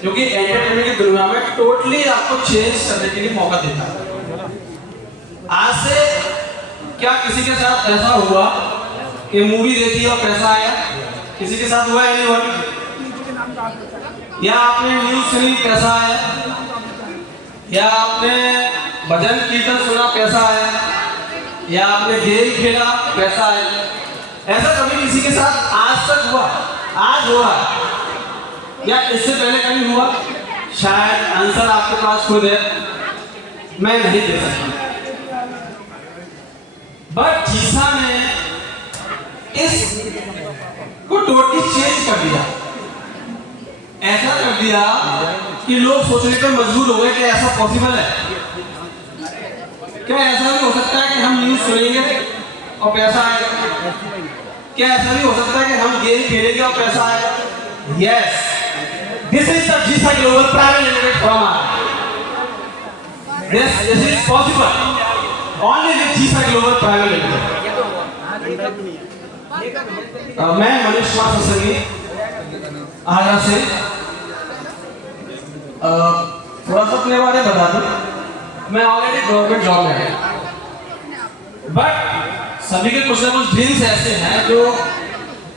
क्योंकि एंटरटेनमेंट की दुनिया में टोटली आपको चेंज करने के लिए मौका देता है। आज से क्या किसी के साथ ऐसा हुआ कि मूवी देखी और पैसा आया? किसी के साथ हुआ एनीवन? या आपने न्यूज सुनी पैसा आया? या आपने भजन कीर्तन सुना पैसा आया? या आपने गेम खेला पैसा आया? ऐसा कभी किसी के साथ आज तक हुआ? आज हो रहा है या इससे पहले कभी हुआ? शायद आंसर आपके पास खुद है, मैं नहीं दे सकता। बट जीसा ने इस को टोटली चेंज कर दिया। ऐसा कर दिया कि लोग सोचने पर मजबूर हो गए कि ऐसा पॉसिबल है क्या? ऐसा भी हो सकता है कि हम न्यूज सुनेंगे और पैसा आएगा? क्या ऐसा भी हो सकता है कि हम गेम खेलेंगे और पैसा आएगा? Yes, this is the Jisa global private limited form. This is possible only with Jisa global private limited. मैं मनीष कुमार ससंगी आगरा से। थोड़ा सा अपने बारे में बता दूं, मैं ऑलरेडी गवर्नमेंट जॉब में है, बट सभी के कुछ ना कुछ ड्रीम्स ऐसे हैं जो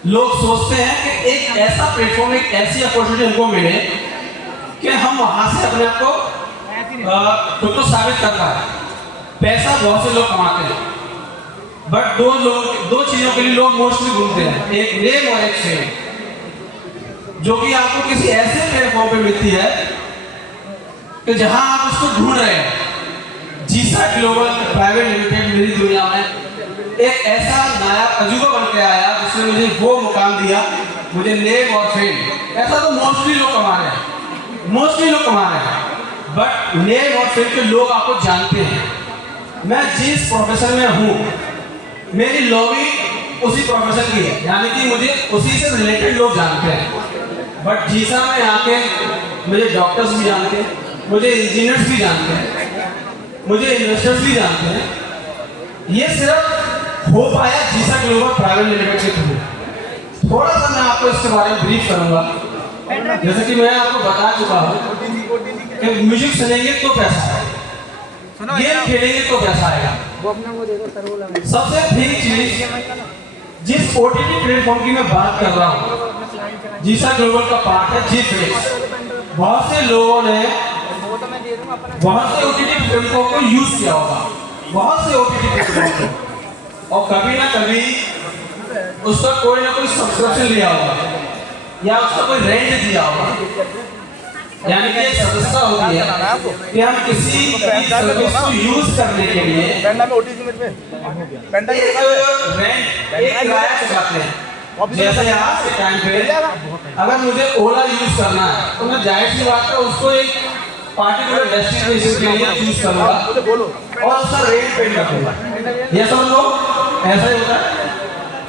लोग सोचते हैं कि एक ऐसा प्लेटफॉर्म, एक ऐसी अपॉर्चुनिटी हमको मिले कि हम वहां से अपने आप को खुद को साबित कर पाए। पैसा बहुत से लोग कमाते हैं, बट दो चीजों के लिए लोग मोस्टली घूमते हैं, एक नेम और एक फेम, जो कि आपको किसी ऐसे प्लेटफॉर्म पे मिलती है कि जहां आप उसको ढूंढ रहे हैं। जीसा ग्लोबल प्राइवेट लिमिटेड मेरी दुनिया में एक ऐसा नया तजुर्बा बन के आया जिसने मुझे वो मुकाम दिया, मुझे नेम और फेम। ऐसा तो मोस्टली लोग कमा रहे हैं, बट नेम और फेम के लोग आपको जानते हैं। मैं जिस प्रोफेशन में हूँ, मेरी लॉबी उसी प्रोफेशन की है, यानी कि मुझे उसी से रिलेटेड लोग जानते हैं। बट जीसा में आके मुझे डॉक्टर्स भी जानते हैं, मुझे इंजीनियर्स भी जानते हैं, मुझे इन्वेस्टर्स भी जानते हैं। ये सिर्फ हो पाया जीसा ग्लोबल प्राइवेट लिमिटेड के थ्रू। थोड़ा सा मैं आपको इसके बारे में ब्रीफ करूंगा। जैसे कि मैं आपको बता चुका हूँ कि म्यूजिक सुनेंगे तो पैसा आएगा, गेम खेलेंगे तो पैसा आएगा। सबसे ठीक चीज जिस ओटीटी प्लेटफॉर्म की मैं बात कर रहा हूँ, जीसा ग्लोबल का पार्ट है जी फ्लिक्स। बहुत से लोगों ने बहुत से ओटीटी प्लेटफॉर्म को यूज किया होगा, बहुत से ओटीटी प्लेटफॉर्म को, और कभी ना कभी उसका कोई ना कोई सब्सक्रिप्शन लिया होगा या उसका कोई रेंट दिया होगा। यानी कि एक सदस्यता होती है कि हम किसी सर्विस को यूज करने के लिए एक किराया चुकाते हैं। जैसे आज के टाइम पे अगर मुझे ओला यूज करना है तो मैं जाहिर सी बात है उसको एक पार्टिकुलर डेस्टिनेशन के लिए चूज करूंगा और उसका रेट पे करूंगा। ये सब लोग ऐसा ही होता है।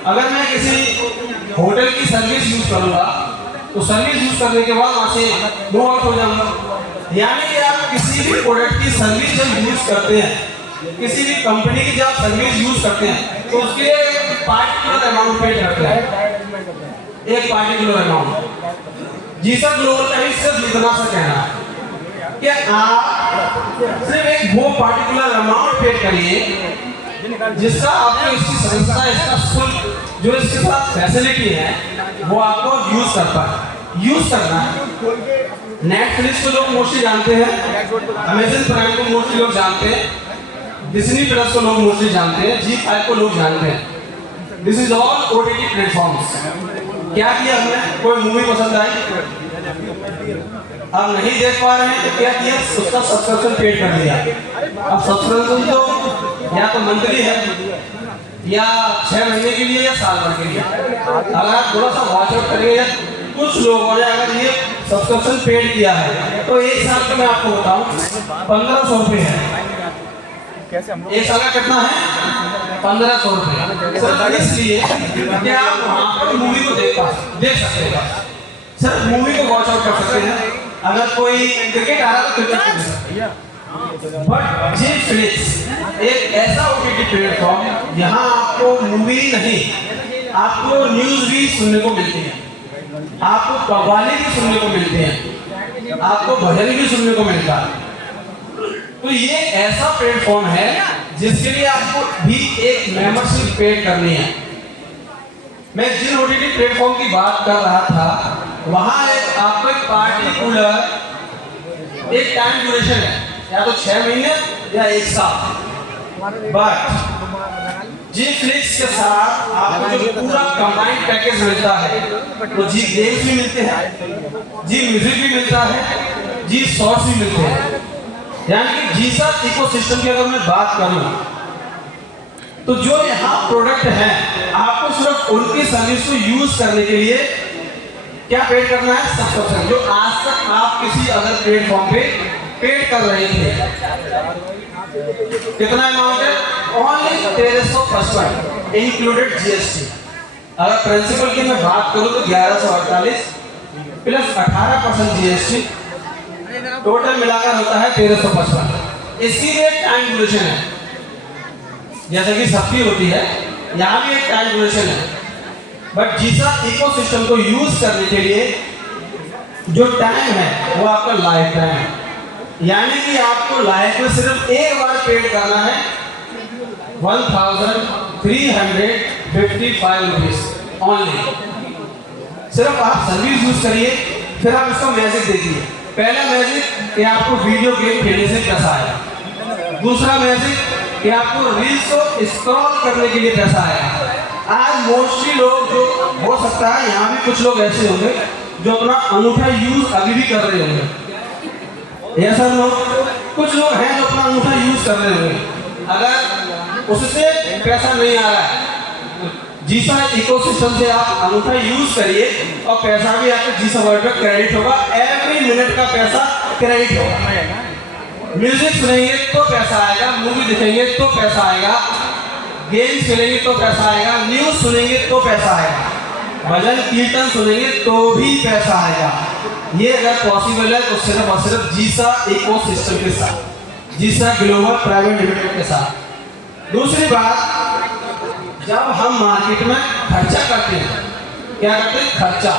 अगर मैं किसी होटल की सर्विस यूज करूंगा तो सर्विस यूज करने के बाद वहां से मूव आउट हो जाऊंगा। यानी कि आप किसी भी प्रोडक्ट की सर्विस जब यूज करते हैं, किसी भी कंपनी की जब सर्विस यूज करते हैं तो उसके लिए पार्टिकुलर अमाउंट पे करते हैं, एक पार्टिकुलर अमाउंट। जीसा ग्लोबल का ही सिर्फ इतना सा कहना है कि आप सिर्फ एक वो पार्टिकुलर अमाउंट पे करिए जिसका आपको इसकी संस्था, इसका शुल्क, जो इसके साथ फैसिलिटी है वो आपको यूज कर पाए। यूज करना है। नेटफ्लिक्स को लोग मोस्टली जानते हैं, अमेज़न प्राइम को मोस्टली लोग जानते हैं, डिज्नी प्लस को लोग मोस्टली जानते हैं, जी5 को लोग जानते हैं। This is all OTT platforms. क्या किया हमने? कोई मूवी पसंद आई, अब नहीं देख पा रहे हैं तो क्या किया? उसका सब्सक्रिप्शन पेड कर दिया। अब सब्सक्रिप्शन तो या तो मंथली है या 6 महीने के लिए या साल भर के लिए। अगर आप थोड़ा सा वॉच आउट करेंगे, कुछ लोगों ने अगर ये सब्सक्रिप्शन पेड किया है तो एक साल का मैं आपको बताऊं 1500 रुपये है। एक साल का कितना है? 1500 रुपये। सिर्फ इसलिए कि आप वहाँ पर मूवी को देख सकते हैं, सिर्फ मूवी को वॉच आउट कर सकते हैं। अगर कोई क्रिकेट आ रहा है तो क्रिकेट खेल सकते हैं। बट जी फ्लिक्स एक ऐसा ओटीटी प्लेटफॉर्म, यहाँ आपको मूवी नहीं, आपको न्यूज भी सुनने को मिलती है, आपको कव्वाली भी सुनने को मिलती है, आपको भजन भी सुनने को मिलता है। तो ये ऐसा प्लेटफॉर्म है जिसके लिए आपको भी एक मेंबरशिप पे करनी है। मैं जिन ओटीटी प्लेटफॉर्म की बात कर रहा था वहां आपको एक पार्टिकुलर एक टाइम ड्यूरेशन है, या तो 6 महीने या 1 साल। बट जी फ्लिक्स के साथ आपको जो पूरा कंबाइंड पैकेज मिलता है, तो जी गेम्स भी मिलते हैं, जी म्यूजिक भी मिलता है, जी शॉर्ट्स भी मिलते हैं। यानी कि जी साथ इकोसिस्टम की अगर मैं बात करूं तो जो यहाँ प्रोडक्ट हैं आपको सिर्फ उनकी सर्विस को यूज करने के लिए क्या पेड करना है, सब्सक्रिप्शन, जो आज तक आप किसी अदर प्लेटफॉर्म पे पेड कर रहे थे। कितना अमाउंट है? Only 1355 included GST. अगर प्रिंसिपल की मैं बात करूं तो 1148 प्लस 18% जीएसटी, टोटल मिलाकर होता है 1355। इसकी भी एक टाइम ड्यूरेशन है, जैसे कि सबकी होती है, यहाँ भी एक टाइम ड्यूरेशन है। बट जीसा इकोसिस्टम को यूज करने के लिए जो टाइम है वो आपका लाइफ टाइम है। यानी कि आपको लाइफ में सिर्फ एक बार पेड करना है 1355 रुपीज ओनली। सिर्फ आप सर्विस यूज करिए, फिर आप इसका मैजिक देखिए। पहला मैजिक कि आपको वीडियो गेम खेलने से पैसा आएगा, दूसरा मैजिक कि आपको रील्स को स्क्रॉल करने के लिए पैसा आएगा। आज मोस्टली लोग, जो हो सकता है यहाँ भी कुछ लोग ऐसे होंगे जो अपना अंगूठा यूज अभी भी कर रहे होंगे, ऐसा लोग कुछ लोग हैं जो अपना अंगूठा यूज कर रहे होंगे। अगर उससे पैसा नहीं आ रहा है, जीसा इकोसिस्टम से आप अंगूठा यूज करिए और पैसा भी आपको जीसा वर्ल्ड में क्रेडिट होगा। एवरी मिनट का पैसा क्रेडिट होगा। म्यूजिक सुनेंगे तो पैसा आएगा, मूवी देखेंगे तो पैसा आएगा, गेम्स खेलेंगे तो पैसा आएगा, न्यूज सुनेंगे तो पैसा आएगा, भजन कीर्तन सुनेंगे तो भी पैसा आएगा। ये अगर पॉसिबल है तो सिर्फ और सिर्फ जीसा इकोसिस्टम के साथ, जीसा ग्लोबल प्राइवेट लिमिटेड के साथ। दूसरी बात, जब हम मार्केट में खर्चा करते हैं, क्या करते हैं? खर्चा,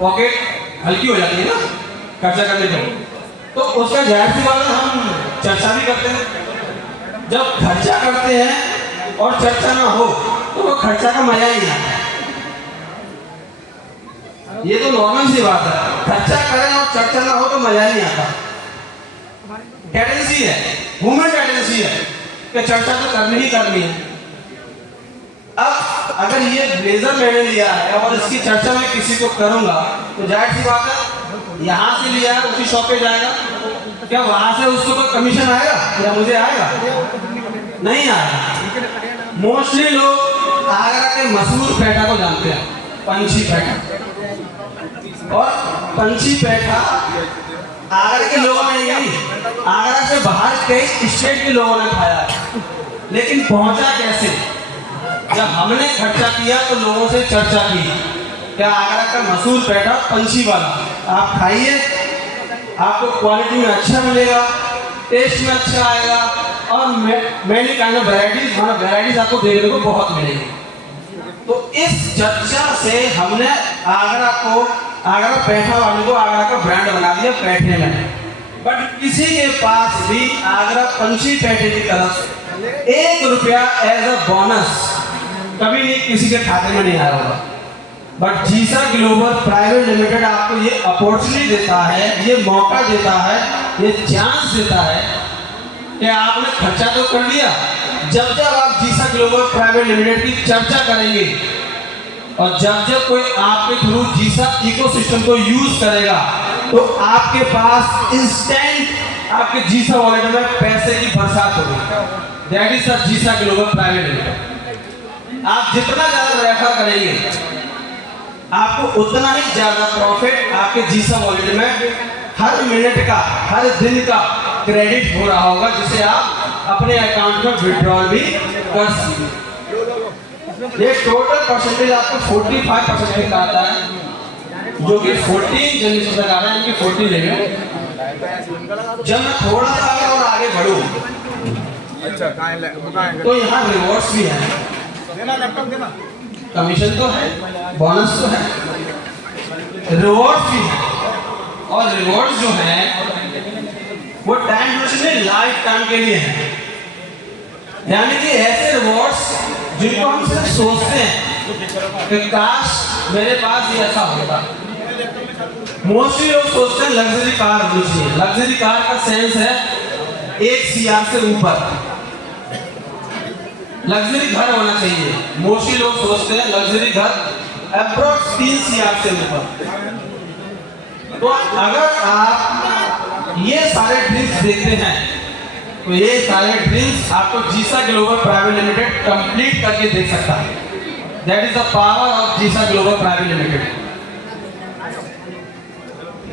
पॉकेट हल्की हो जाती है ना खर्चा करने पर, तो उसका जाहिर सी बात है हम चर्चा भी करते हैं। जब खर्चा करते हैं और चर्चा ना हो तो वो खर्चा का मजा ही नहीं आता। ये तो नॉर्मल सी बात है, खर्चा करें और चर्चा ना हो तो मजा ही नहीं आता। टेंडेंसी है, ह्यूमन टेंडेंसी है कि चर्चा तो करनी ही करनी है। अब अगर ये ब्लेजर मैंने लिया है और इसकी चर्चा मैं किसी को करूंगा तो जाहिर सी बात है, यहाँ से लिया है उसी शॉप पे जाएगा, क्या वहां से उसको कोई कमीशन आएगा या मुझे आएगा? नहीं आएगा। मोस्टली लोग आगरा के मशहूर पेठा को जानते हैं, पंछी पेठा। और पंछी पेठा आगरा के लोगों ने नहीं, आगरा से बाहर कई स्टेट के लोगों ने खाया है। लेकिन पहुंचा कैसे? जब हमने खर्चा किया तो लोगों से चर्चा की, क्या आगरा का मशहूर पेठा पंछी वाला आप खाइए, आपको क्वालिटी में अच्छा मिलेगा, टेस्ट में अच्छा आएगा और मैनी काइंड ऑफ वैराइटीज आपको देखने को बहुत मिलेगी। तो इस चर्चा से हमने आगरा को, आगरा पेठा वाले को आगरा का ब्रांड बना दिया पेठे में। बट किसी के पास भी आगरा पंछी पेठे की तरफ से 1 रुपया एज अ बोनस कभी नहीं किसी के खाते में नहीं आया होगा। But Jisa global private limited आपको ये अपॉर्चुनिटी देता है, ये मौका देता है, ये चांस देता है कि आपने खर्चा तो कर लिया। जब जब आप जीसा ग्लोबल प्राइवेट लिमिटेड की चर्चा करेंगे और जब जब कोई आपके थ्रू जीसा इकोसिस्टम को यूज करेगा तो आपके पास इंस्टेंट आपके जीसा वॉलेट में पैसे की बरसात होगी। That is the Jisa global private limited. आप जितना ज्यादा रेफर करेंगे आपको उतना ही ज्यादा प्रॉफिट आपके जीसा वॉलेट में हर मिनट का, हर दिन का क्रेडिट हो रहा होगा, जिसे आप अपने अकाउंट में विड्रॉल भी कर सकते। ये टोटल परसेंटेज आपको 45% का आता है, जो कि 14 जनवरी तक आ रहा है, इनकी 40 लेंगे। जब मैं थोड़ा सा और आगे बढ़ूं तो यहाँ रिवॉर्ड्स भी है, कमीशन तो है, बोनस तो है, रिवॉर्ड भी है। और और रिवॉर्ड्स जो हैं वो टाइम ड्यूरेशन में लाइफ टाइम के लिए हैं। यानी कि ऐसे रिवॉर्ड्स जिनको हम सिर्फ सोचते हैं कि काश मेरे पास ये ऐसा होता। मोस्टली लोग सोचते हैं लग्जरी कार होनी चाहिए। लग्जरी कार का सेंस है 1 CR से ऊपर। लग्जरी घर होना चाहिए। मोस्टली लोग सोचते हैं लग्जरी घर अप्रोक्स 3 CR से ऊपर। तो अगर आप ये सारे ड्रीम्स देखते हैं तो ये सारे ड्रीम्स आपको Jisa global private limited complete करके देख सकता है। That is the power of Jisa global private limited.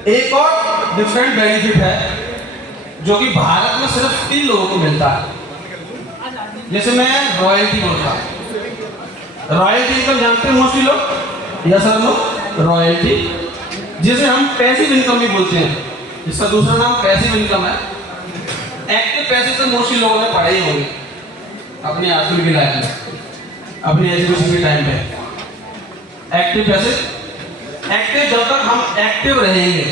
एक और डिफरेंट बेनिफिट है जो कि भारत में सिर्फ 3 लोगों को मिलता है। जैसे मैं रॉयल्टी बोलता हूँ। रॉयल्टी इनकम जानते हैं मोस्टली लोग? यस सर लोग रॉयल्टी, जिसे हम पैसिव इनकम भी बोलते हैं। इसका दूसरा नाम पैसिव इनकम है। एक्टिव पैसे तो मोस्टली लोगों ने पढ़े ही होंगे अपनी आजकल की लाइफ में, अपनी एजुकेशन के टाइम पे। एक्टिव पैसे, एक्टिव जब तक हम एक्टिव रहेंगे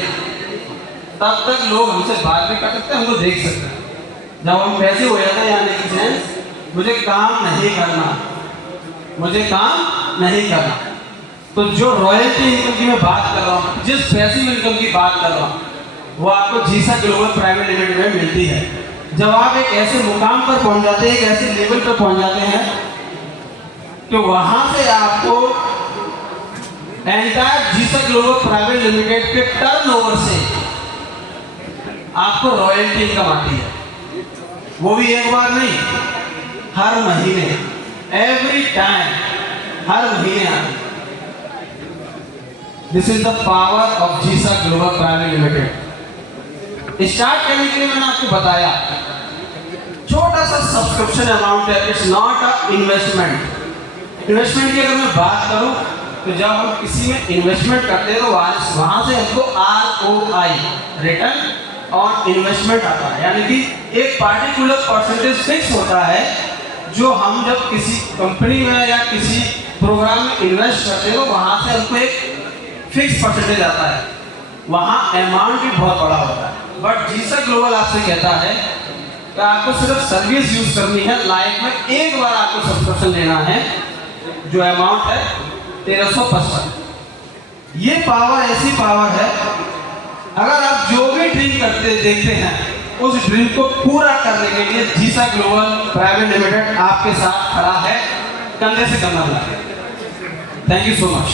तब तक लोग हमसे बात भी कर सकते हैं, हमको देख सकते हैं। जब हम पैसे हो जाते हैं यानी कि सेंस मुझे काम नहीं करना, मुझे काम नहीं करना। तो जो रॉयल्टी इनकम की मैं बात कर रहा हूँ, जिस पैसिव इनकम की बात कर रहा हूँ, वो आपको जीसा ग्लोबल प्राइवेट लिमिटेड में मिलती है। जब आप एक ऐसे मुकाम पर पहुंच जाते हैं, एक ऐसे लेवल पर पहुंच जाते हैं तो वहां से आपको एंटायर जीसा ग्लोबल प्राइवेट लिमिटेड के टर्नओवर से आपको रॉयल्टी इनकम आती है। वो भी एक बार नहीं, हर महीने, एवरी टाइम, हर महीने आती है। This is the power of Jisa global private limited. Start करने के लिए मैंने आपको बताया छोटा सा सब्सक्रिप्शन अमाउंट है। It's not a investment. Investment की अगर मैं बात करूं तो जब हम किसी में इन्वेस्टमेंट करते हैं तो वहां से हमको ROI, रिटर्न ऑन इन्वेस्टमेंट आता है। यानी कि एक पार्टिकुलर परसेंटेज फिक्स होता है जो हम जब किसी कंपनी में या किसी प्रोग्राम में इन्वेस्ट करते हैं तो वहां से हमको एक फिक्स परसेंटेज आता है। वहां अमाउंट भी बहुत बड़ा होता है। बट जीसा ग्लोबल आपसे कहता है कि आपको सिर्फ सर्विस यूज करनी है। लाइफ में एक बार आपको सब्सक्रिप्शन लेना है, जो अमाउंट है 1355। ये पावर ऐसी पावर है, अगर आप जो भी ड्रीम करते देखते हैं उस ड्रीम को पूरा करने के लिए जीसा ग्लोबल प्राइवेट लिमिटेड आपके साथ खड़ा है, कंधे से कंधा मिला। Thank you so much.